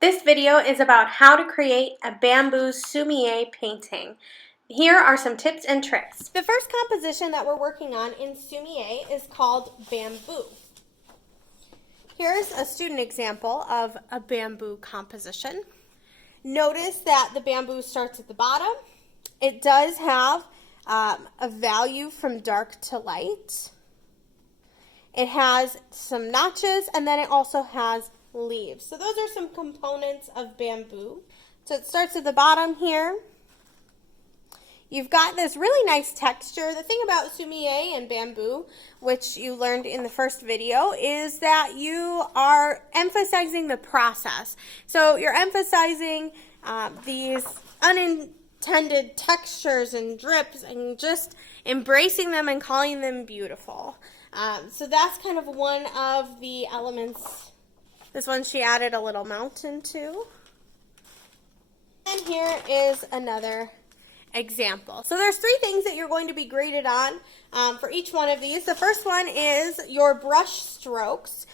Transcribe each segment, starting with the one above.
This video is about how to create a bamboo Sumi-e painting. Here are some tips and tricks. The first composition that we're working on in Sumi-e is called bamboo. Here's a student example of a bamboo composition. Notice that the bamboo starts at the bottom. It does have a value from dark to light. It has some notches, and then it also has leaves. So those are some components of bamboo. So it starts at the bottom here. You've got this really nice texture. The thing about Sumi-e and bamboo, which you learned in the first video, is that you are emphasizing the process. So you're emphasizing these unintended textures and drips and just embracing them and calling them beautiful. So that's kind of one of the elements. This one she added a little mountain to. And here is another example. So there's three things that you're going to be graded on for each one of these. The first one is your brush strokes.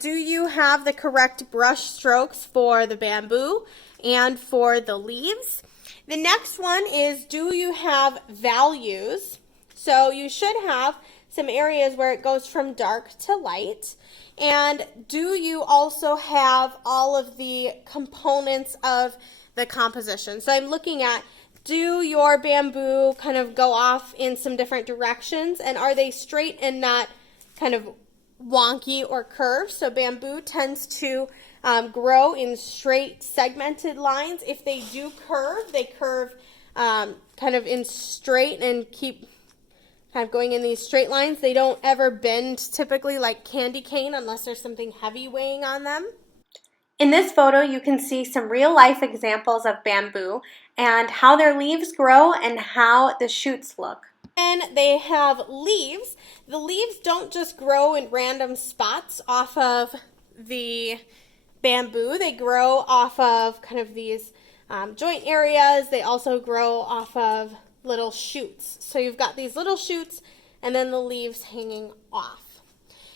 Do you have the correct brush strokes for the bamboo and for the leaves? The next one is, do you have values? So you should have some areas where it goes from dark to light. And do you also have all of the components of the composition? So I'm looking at, do your bamboo kind of go off in some different directions, and are they straight and not kind of wonky or curved? So bamboo tends to grow in straight segmented lines. If they do curve, they curve kind of in straight and keep kind of going in these straight lines. They don't ever bend typically like candy cane unless there's something heavy weighing on them. In this photo, you can see some real-life examples of bamboo and how their leaves grow and how the shoots look. And they have leaves. The leaves don't just grow in random spots off of the bamboo. They grow off of kind of these joint areas. They also grow off of little shoots. So you've got these little shoots and then the leaves hanging off.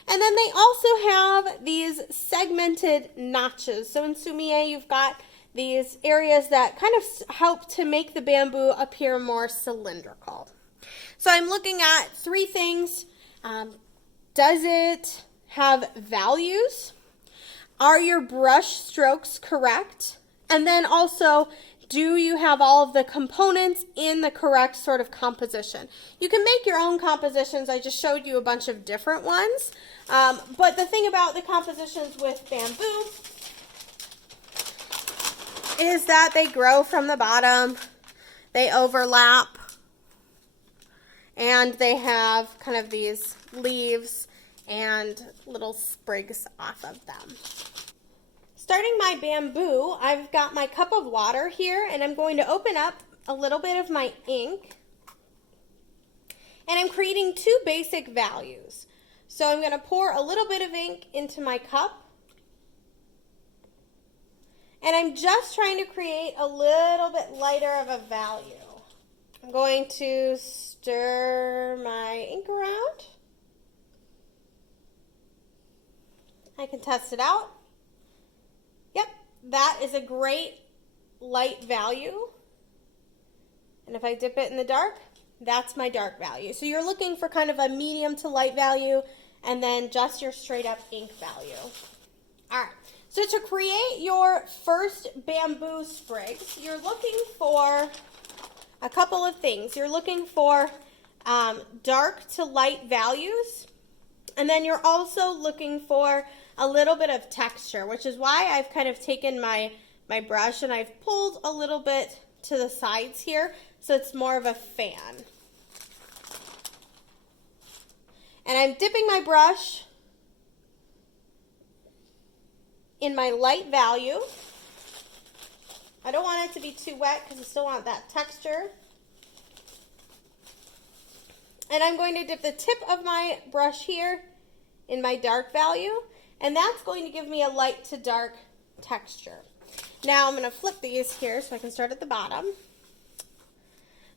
And then they also have these segmented notches. So in Sumi-e, you've got these areas that kind of help to make the bamboo appear more cylindrical. So I'm looking at three things. Does it have values? Are your brush strokes correct? And then also, do you have all of the components in the correct sort of composition? You can make your own compositions. I just showed you a bunch of different ones. But the thing about the compositions with bamboo is that they grow from the bottom, they overlap, and they have kind of these leaves and little sprigs off of them. Starting my bamboo, I've got my cup of water here, and I'm going to open up a little bit of my ink. And I'm creating two basic values. So I'm going to pour a little bit of ink into my cup. And I'm just trying to create a little bit lighter of a value. I'm going to stir my ink around. I can test it out. Yep, that is a great light value. And if I dip it in the dark, that's my dark value. So you're looking for kind of a medium to light value and then just your straight up ink value. All right, so to create your first bamboo sprigs, you're looking for a couple of things. You're looking for dark to light values, and then you're also looking for a little bit of texture, which is why I've kind of taken my brush and I've pulled a little bit to the sides here, so it's more of a fan. And I'm dipping my brush in my light value. I don't want it to be too wet because I still want that texture. And I'm going to dip the tip of my brush here in my dark value, and that's going to give me a light to dark texture. Now I'm going to flip these here so I can start at the bottom.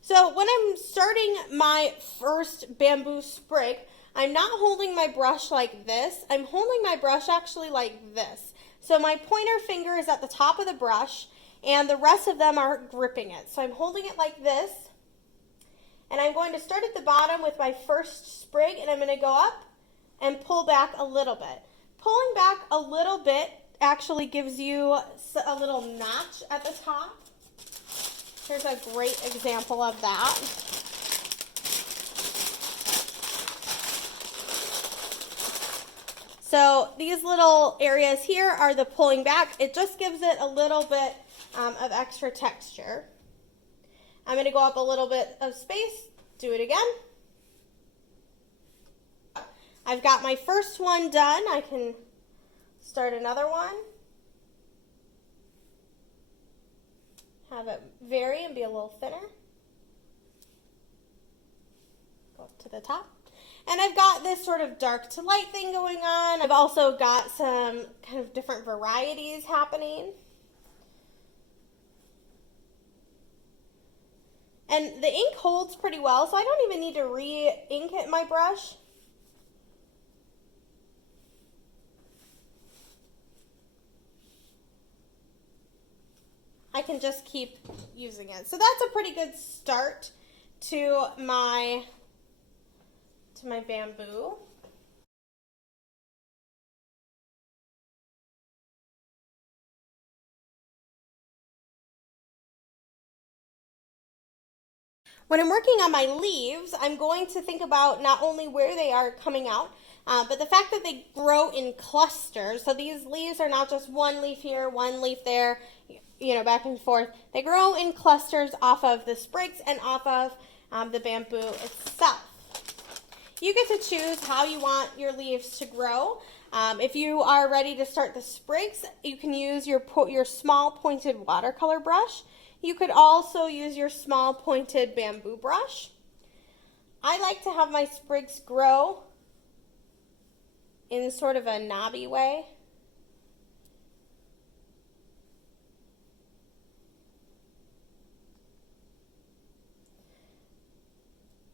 So when I'm starting my first bamboo sprig, I'm not holding my brush like this. I'm holding my brush actually like this. So my pointer finger is at the top of the brush, and the rest of them are gripping it. So I'm holding it like this, and I'm going to start at the bottom with my first sprig, and I'm going to go up and pull back a little bit. Pulling back a little bit actually gives you a little notch at the top. Here's a great example of that. So these little areas here are the pulling back. It just gives it a little bit of extra texture. I'm going to go up a little bit of space, do it again. I've got my first one done. I can start another one. Have it vary and be a little thinner. Go up to the top. And I've got this sort of dark to light thing going on. I've also got some kind of different varieties happening. And the ink holds pretty well, so I don't even need to re-ink it in my brush. I can just keep using it. So that's a pretty good start to my bamboo. When I'm working on my leaves, I'm going to think about not only where they are coming out, but the fact that they grow in clusters. So these leaves are not just one leaf here, one leaf there, back and forth. They grow in clusters off of the sprigs and off of the bamboo itself. You get to choose how you want your leaves to grow. If you are ready to start the sprigs, you can use your small pointed watercolor brush. You could also use your small pointed bamboo brush. I like to have my sprigs grow in sort of a knobby way.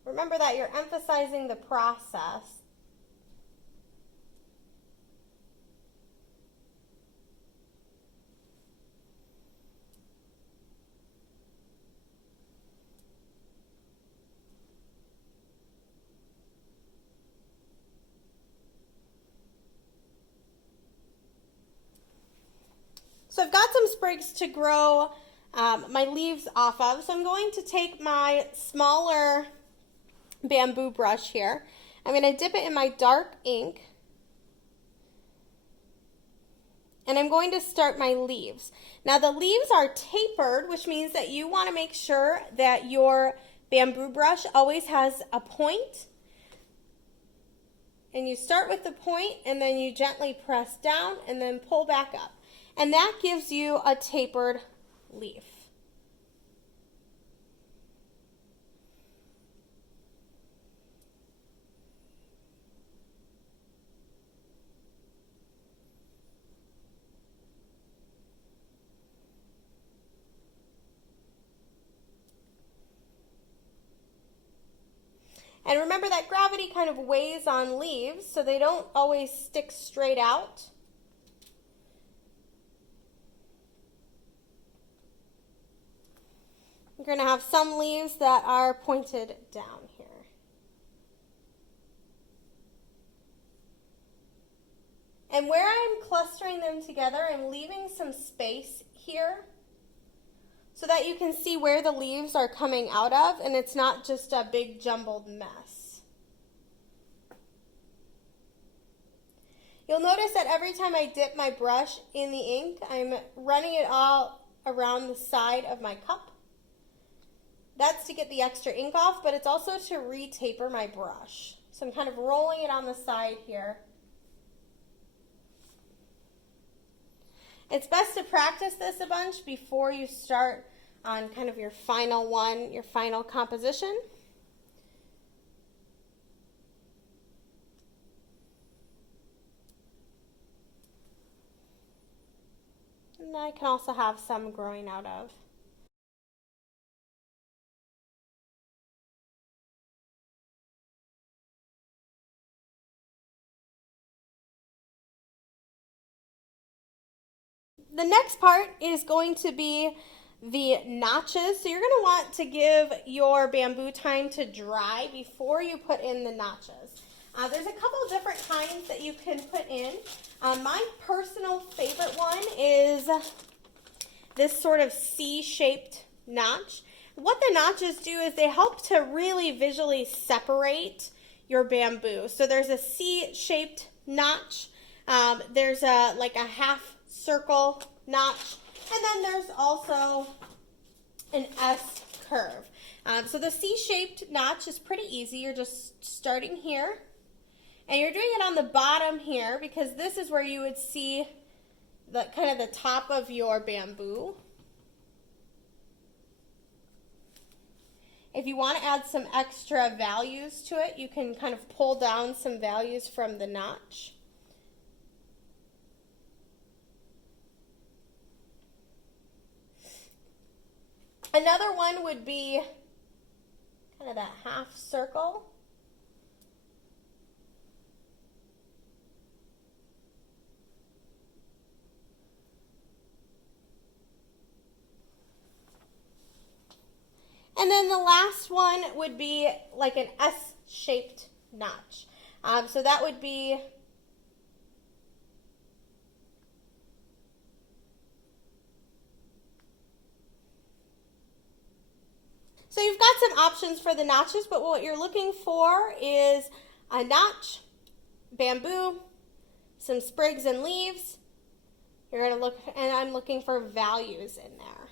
Remember that you're emphasizing the process. So I've got some sprigs to grow my leaves off of. So I'm going to take my smaller bamboo brush here. I'm going to dip it in my dark ink. And I'm going to start my leaves. Now the leaves are tapered, which means that you want to make sure that your bamboo brush always has a point. And you start with the point and then you gently press down and then pull back up. And that gives you a tapered leaf. And remember that gravity kind of weighs on leaves, so they don't always stick straight out. You're going to have some leaves that are pointed down here. And where I'm clustering them together, I'm leaving some space here so that you can see where the leaves are coming out of and it's not just a big jumbled mess. You'll notice that every time I dip my brush in the ink, I'm running it all around the side of my cup. That's to get the extra ink off, but it's also to re-taper my brush. So I'm kind of rolling it on the side here. It's best to practice this a bunch before you start on kind of your final one, your final composition. And I can also have some growing out of. The next part is going to be the notches. So you're going to want to give your bamboo time to dry before you put in the notches. There's a couple different kinds that you can put in. My personal favorite one is this sort of C-shaped notch. What the notches do is they help to really visually separate your bamboo. So there's a C-shaped notch. There's like a half circle notch, and then there's also an S curve. So the C-shaped notch is pretty easy. You're just starting here, and you're doing it on the bottom here because this is where you would see the kind of the top of your bamboo. If you want to add some extra values to it, you can kind of pull down some values from the notch. Another one would be kind of that half circle. And then the last one would be like an S-shaped notch. So that would be So you've got some options for the notches, but what you're looking for is a notch, bamboo, some sprigs and leaves. You're going to look, and I'm looking for values in there.